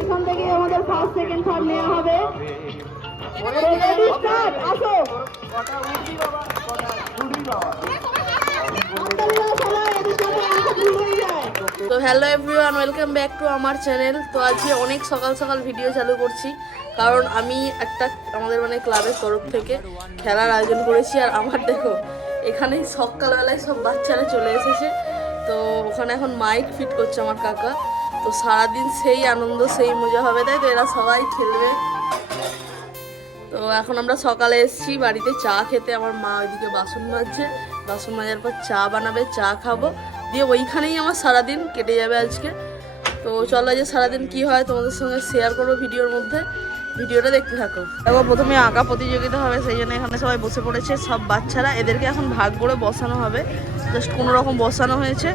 এখান থেকে আমাদের ফার্স্ট সেকেন্ড থার্ড নেওয়া হবে। আসো। হাততালিরা সবাই এদের সাথে অঙ্ক ভুল হয়ে যায় তো hello everyone, welcome back to আমার চ্যানেল। তো আজকে অনেক সকাল সকাল ভিডিও চালু করছি, কারণ আমি একটা আমাদের মানে ক্লাবের তরফ থেকে খেলার আয়োজন করেছি। আর আমার দেখো এখানে সকালবেলায় সব বাচ্চারা চলে এসেছে। তো ওখানে এখন মাইক ফিট করছে আমার কাকা। তো সারাদিন সেই আনন্দ, সেই মজা হবে, তাই তো? এরা সবাই খেলবে। তো এখন আমরা সকালে এসেছি, বাড়িতে চা খেতে। আমার মা ওইদিকে বাসন মাজছে। বাসন মাজার পর চা বানাবে, চা খাব। দিয়ে ওইখানেই আমার সারাদিন কেটে যাবে আজকে। তো চলো যে সারাদিন কি হয় তোমাদের সঙ্গে শেয়ার করব ভিডিওর মধ্যে। ভিডিওটা দেখতে থাকো। দেখো, প্রথমে আঁকা প্রতিযোগিতা হবে, সেই জন্য এখানে সবাই বসে পড়েছে। সব বাচ্চারা, এদেরকে এখন ভাগ করে বসানো হবে। জাস্ট কোনো রকম বসানো হয়েছে।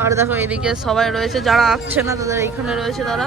আর দেখো, এদিকে সবাই রয়েছে। যারা আঁকছে না, তাদের এইখানে রয়েছে তারা।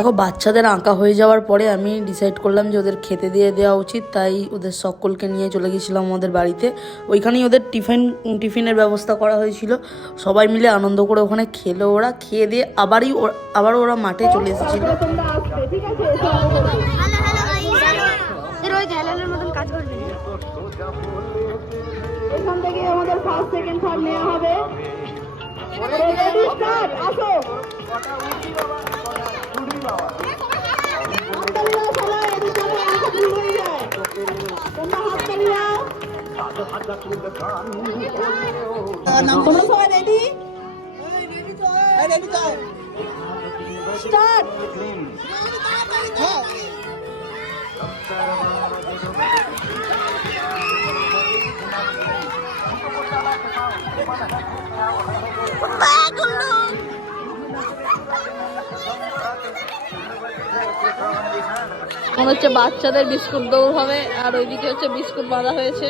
দেখো, বাচ্চাদের আঁকা হয়ে যাওয়ার পরে আমি ডিসাইড করলাম যে ওদের খেতে দিয়ে দেওয়া উচিত, তাই ওদের সকলকে নিয়ে চলে গেছিলাম আমাদের বাড়িতে। ওইখানেই ওদের টিফিন, টিফিনের ব্যবস্থা করা হয়েছিল। সবাই মিলে আনন্দ করে ওখানে খেলো ওরা, খেয়ে দিয়ে আবারই আবার ওরা মাঠে চলে এসেছিল। থেকে আমাদের ফার্স্ট সেকেন্ড থার্ড নেওয়া হবে। আসো হাততালিরা সবাই হয়ে তোমরা হাততালিরা তোমরা সবাই রেডি স্টার্ট মনে হচ্ছে বাচ্চাদের বিস্কুট দৌড় হবে আর ওইদিকে হচ্ছে বিস্কুট বাঁধা হয়েছে।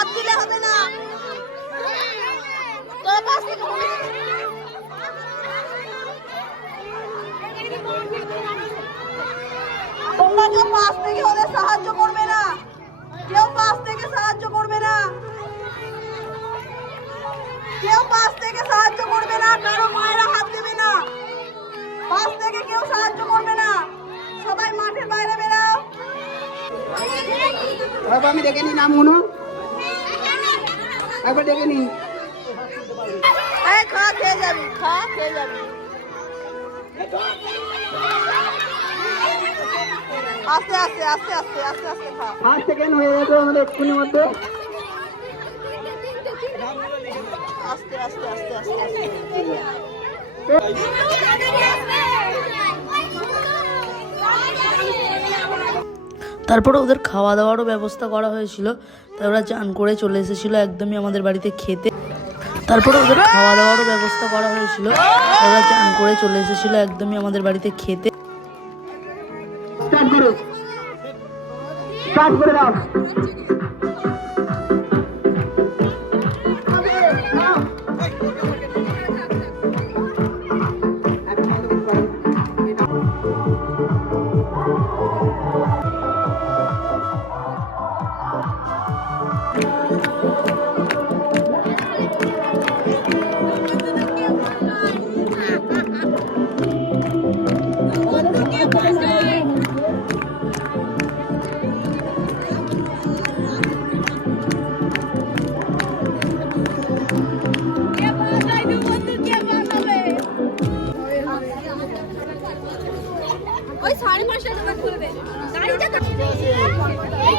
হাত দিলে হবে না। তোর থেকে ওদের সাহায্য করবে না। কেউ পাশ থেকে সাহায্য করবে না। কেউ পাশ থেকে সাহায্য করবে না, কারও মায়েরা হাত দেবে না। পাশ থেকে কেউ সাহায্য করবে না। সবাই মাঠের বাইরে বেরাও আমি দেখে নিই নামগুলো একবার দেখে নিই এই খা খেয়ে যাবি খা খেয়ে যাবি। আস্তে আস্তে আস্তে আস্তে আস্তে আস্তে খা। ফার্স্ট সেকেন্ড হয়ে আমাদের মধ্যে। আস্তে আস্তে আস্তে আস্তে আস্তে। তারপরে ওদের খাওয়া দাওয়ারও ব্যবস্থা করা হয়েছিল। তাই ওরা চান করে চলে এসেছিল একদমই আমাদের বাড়িতে খেতে। তারপরে ওদের খাওয়া দাওয়ারও ব্যবস্থা করা হয়েছিল। ওরা চান করে চলে এসেছিল একদমই আমাদের বাড়িতে খেতে। করে দাও।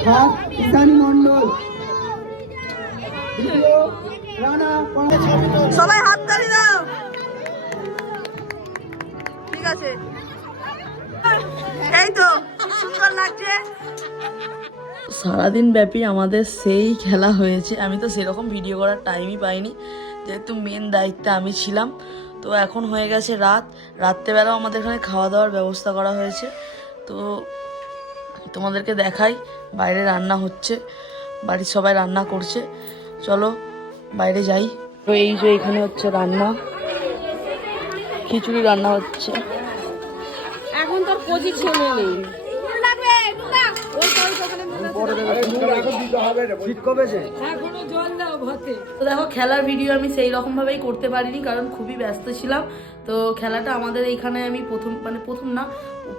ফার্স্ট ঈশানী মন্ডল দ্বিতীয় রানা কর্মচারী সবাই হাত তালি দাও। ঠিক আছে। এই তো সুন্দর লাগছে। সারাদিন ব্যাপী আমাদের সেই খেলা হয়েছে। আমি তো সেরকম ভিডিও করার টাইমই পাইনি। যেহেতু মেন দায়িত্বে আমি ছিলাম। তো এখন হয়ে গেছে রাত। রাত্রেবেলাও আমাদের এখানে খাওয়া দাওয়ার ব্যবস্থা করা হয়েছে। তো তোমাদেরকে দেখাই বাইরে রান্না হচ্ছে বাড়ির সবাই রান্না করছে। চলো বাইরে যাই। তো এই যে এখানে হচ্ছে রান্না খিচুড়ি রান্না হচ্ছে। এখন তোর পজিশনে নেই। তো দেখো খেলার ভিডিও আমি সেই রকম ভাবেই করতে পারিনি কারণ খুবই ব্যস্ত ছিলাম। তো খেলাটা আমাদের এইখানে আমি প্রথম মানে প্রথম না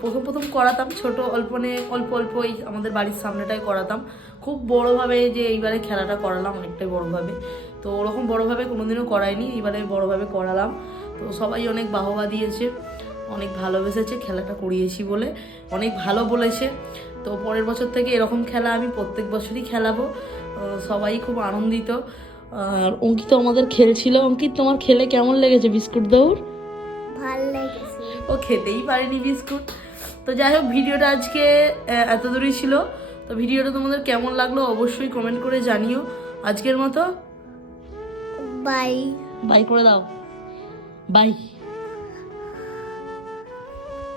প্রথম প্রথম করাতাম, ছোট অল্পনে অল্প অল্প এই আমাদের বাড়ির সামনেটাই করাতাম। খুব বড়োভাবে যে এইবারে খেলাটা করালাম অনেকটাই বড়োভাবে। তো ওরকম বড়োভাবে কোনোদিনও করাইনি, এইবারে বড়োভাবে করালাম। তো সবাই অনেক বাহবা দিয়েছে, অনেক ভালোবেসেছে, খেলাটা করিয়েছি বলে, অনেক ভালো বলেছে। তো পরের বছর থেকে এরকম খেলা আমি প্রত্যেক বছরই খেলাবো। সবাই খুব আনন্দিত। আর অঙ্কিত আমাদের খেলছিল। অঙ্কিত, তোমার খেলে কেমন লেগেছে বিস্কুট দৌড়? ও খেতেই পারেনি বিস্কুট। তো যাই হোক ভিডিওটা আজকে আহ, এত দূরই ছিল। তো ভিডিওটা তোমাদের কেমন লাগল অবশ্যই কমেন্ট করে জানিও। আজকের মতো বাই। বাই করে দাও। বাই।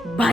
বাই।